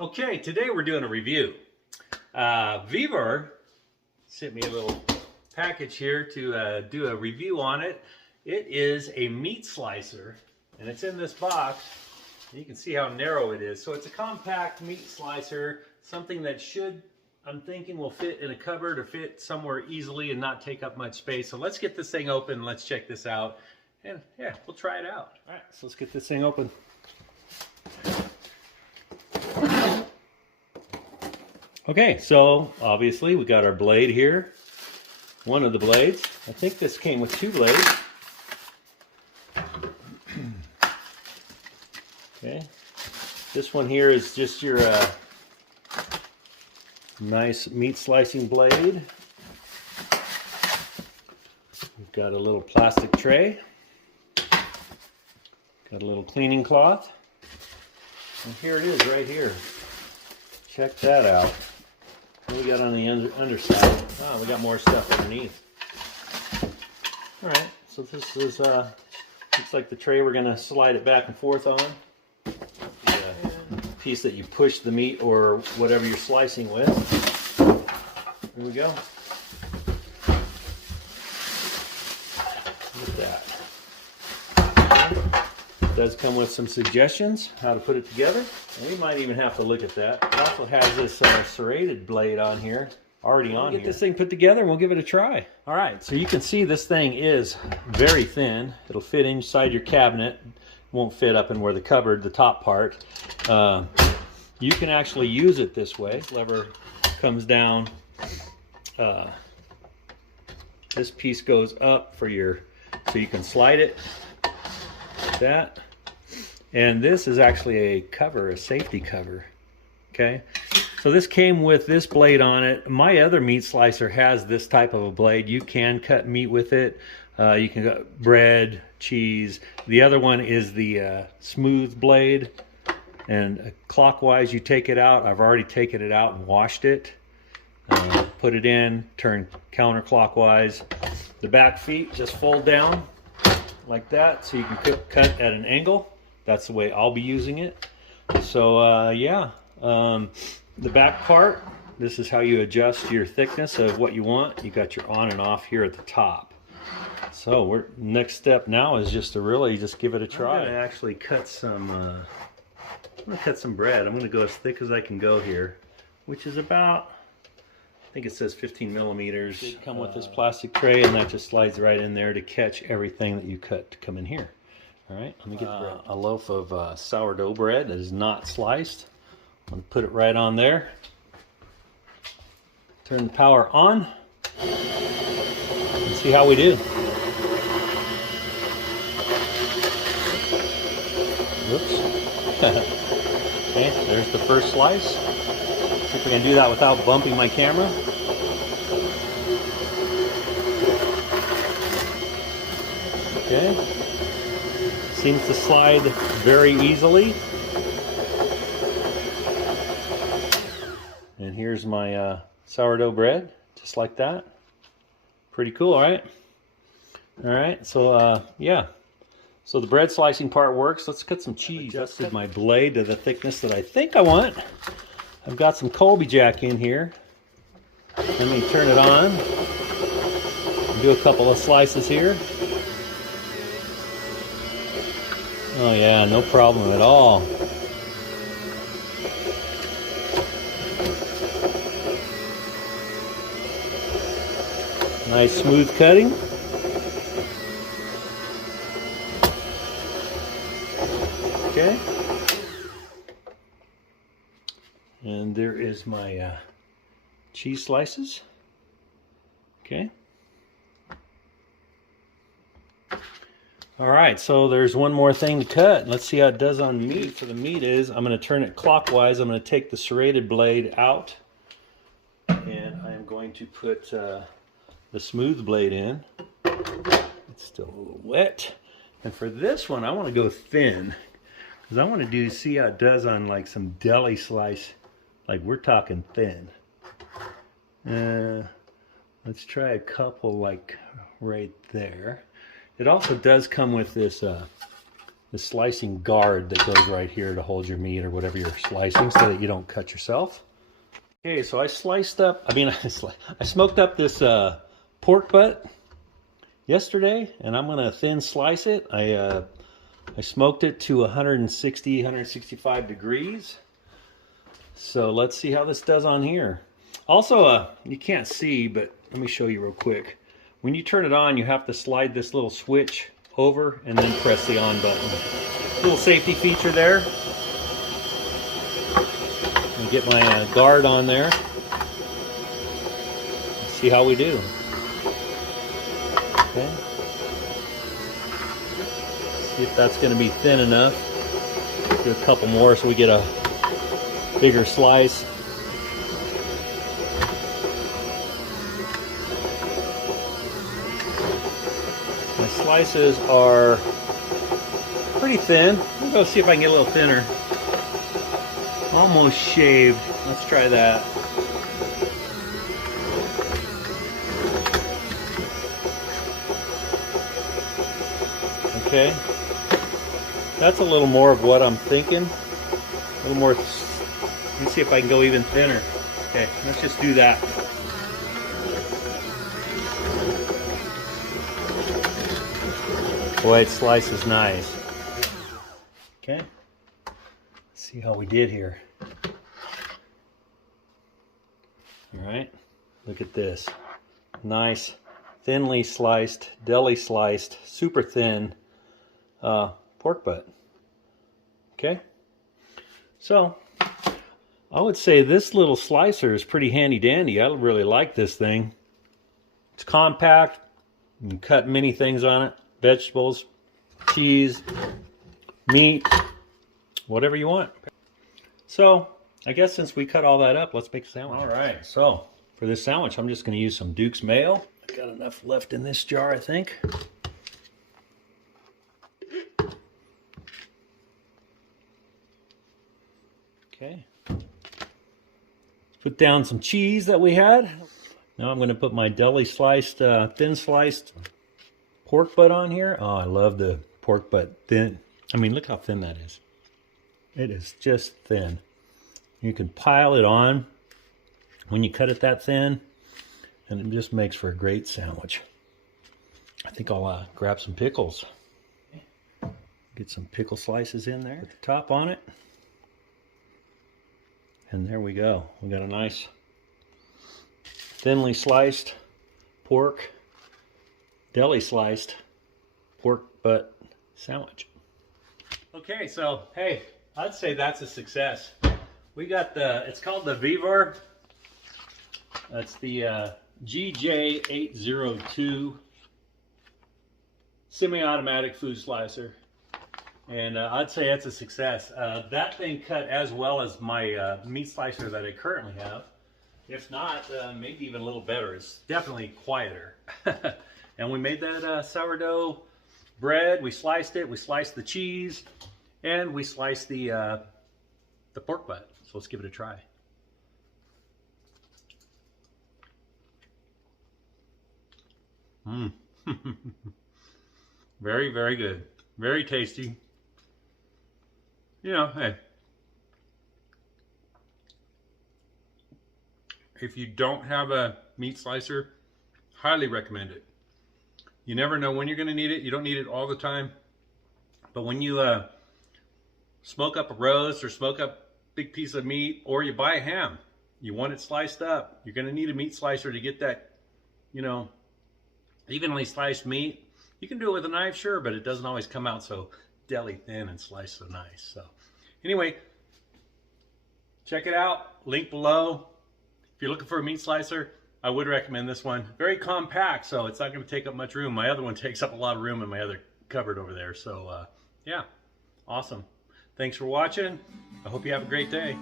Okay, today we're doing a review. VEVOR sent me a little package here to do a review on it. It is a meat slicer, and it's in this box. You can see how narrow it is. So it's a compact meat slicer, something that I'm thinking will fit in a cupboard or fit somewhere easily and not take up much space. So let's get this thing open. Let's check this out. And yeah, we'll try it out. All right, so let's get this thing open. Okay, so obviously we got our blade here. One of the blades. I think this came with two blades. Okay, this one here is just your nice meat slicing blade. We've got a little plastic tray. Got a little cleaning cloth. And here it is right here. Check that out. What we got on the underside? Oh, we got more stuff underneath. Alright, so this is, looks like the tray we're going to slide it back and forth on. The piece that you push the meat or whatever you're slicing with. Here we go. Look at that. It does come with some suggestions how to put it together. And we might even have to look at that. It also has this serrated blade on here, already on here. Get this thing put together and we'll give it a try. All right, so you can see this thing is very thin. It'll fit inside your cabinet. Won't fit up in where the cupboard, the top part. You can actually use it this way. This lever comes down. This piece goes up for so you can slide it like that. And this is actually a cover, a safety cover. Okay, so this came with this blade on it. My other meat slicer has this type of a blade. You can cut meat with it. You can cut bread, cheese. The other one is the smooth blade. And clockwise, you take it out. I've already taken it out and washed it. Put it in, turn counterclockwise. The back feet just fold down like that, so you can cut at an angle. That's the way I'll be using it. So yeah, the back part, this is how you adjust your thickness of what you want. You got your on and off here at the top. So next step now is just to really just give it a try. I'm gonna actually cut some. I'm gonna cut some bread. I'm gonna go as thick as I can go here, which is about, I think it says 15 millimeters. They come with this plastic tray, and that just slides right in there to catch everything that you cut to come in here. All right, let me get a loaf of sourdough bread that is not sliced. I'm going to put it right on there. Turn the power on. And see how we do. Whoops. Okay, there's the first slice. See if we can do that without bumping my camera. Okay. Seems to slide very easily. And here's my sourdough bread, just like that. Pretty cool, right? All right, so yeah. So the bread slicing part works. Let's cut some cheese. I've adjusted my blade to the thickness that I think I want. I've got some Colby Jack in here. Let me turn it on. Do a couple of slices here. Oh yeah, no problem at all. Nice smooth cutting. Okay. And there is my cheese slices. Okay. All right, so there's one more thing to cut. Let's see how it does on meat. For the meat is, I'm going to turn it clockwise. I'm going to take the serrated blade out, and I'm going to put the smooth blade in. It's still a little wet. And for this one, I want to go thin, because I want to see how it does on like some deli slice. Like we're talking thin. Let's try a couple like right there. It also does come with this the slicing guard that goes right here to hold your meat or whatever you're slicing so that you don't cut yourself. Okay, so I I smoked up this pork butt yesterday, and I'm gonna thin slice it. I smoked it to 160, 165 degrees. So let's see how this does on here. Also, you can't see, but let me show you real quick. When you turn it on, you have to slide this little switch over and then press the on button. Little safety feature there. I'll get my guard on there. Let's see how we do. Okay. See if that's going to be thin enough. Do a couple more so we get a bigger slice. My slices are pretty thin. We'll go see if I can get a little thinner. Almost shaved. Let's try that. Okay. That's a little more of what I'm thinking. A little more. Let's see if I can go even thinner. Okay, let's just do that. Boy, it slices nice. Okay, let's see how we did here. All right, look at this. Nice, thinly sliced, deli sliced, super thin pork butt. Okay, so I would say this little slicer is pretty handy dandy. I really like this thing. It's compact. You can cut many things on it. Vegetables, cheese, meat, whatever you want. So I guess since we cut all that up, let's make a sandwich. All right, so for this sandwich, I'm just going to use some Duke's mayo. I got enough left in this jar, I think. Okay. Put down some cheese that we had. Now I'm going to put my deli sliced, thin sliced pork butt on here. Oh, I love the pork butt thin. I mean, look how thin that is. It is just thin. You can pile it on when you cut it that thin, and it just makes for a great sandwich. I think I'll grab some pickles. Get some pickle slices in there. Put the top on it. And there we go. We got a nice thinly sliced pork, deli sliced pork butt sandwich. Okay, so hey, I'd say that's a success. We got it's called the VEVOR. That's the GJ802 semi-automatic food slicer. And I'd say it's a success. That thing cut as well as my meat slicer that I currently have. If not, maybe even a little better. It's definitely quieter. And we made that sourdough bread. We sliced it. We sliced the cheese, and we sliced the pork butt. So let's give it a try. Mmm. Very, very good. Very tasty. You know, hey, if you don't have a meat slicer, highly recommend it. You never know when you're going to need it. You don't need it all the time. But when you smoke up a roast or smoke up a big piece of meat, or you buy a ham, you want it sliced up, you're going to need a meat slicer to get that, you know, evenly sliced meat. You can do it with a knife, sure, but it doesn't always come out so deli thin and sliced so nice. So anyway, check it out. Link below. If you're looking for a meat slicer, I would recommend this one. Very compact, so it's not going to take up much room. My other one takes up a lot of room in my other cupboard over there. So yeah, awesome. Thanks for watching. I hope you have a great day.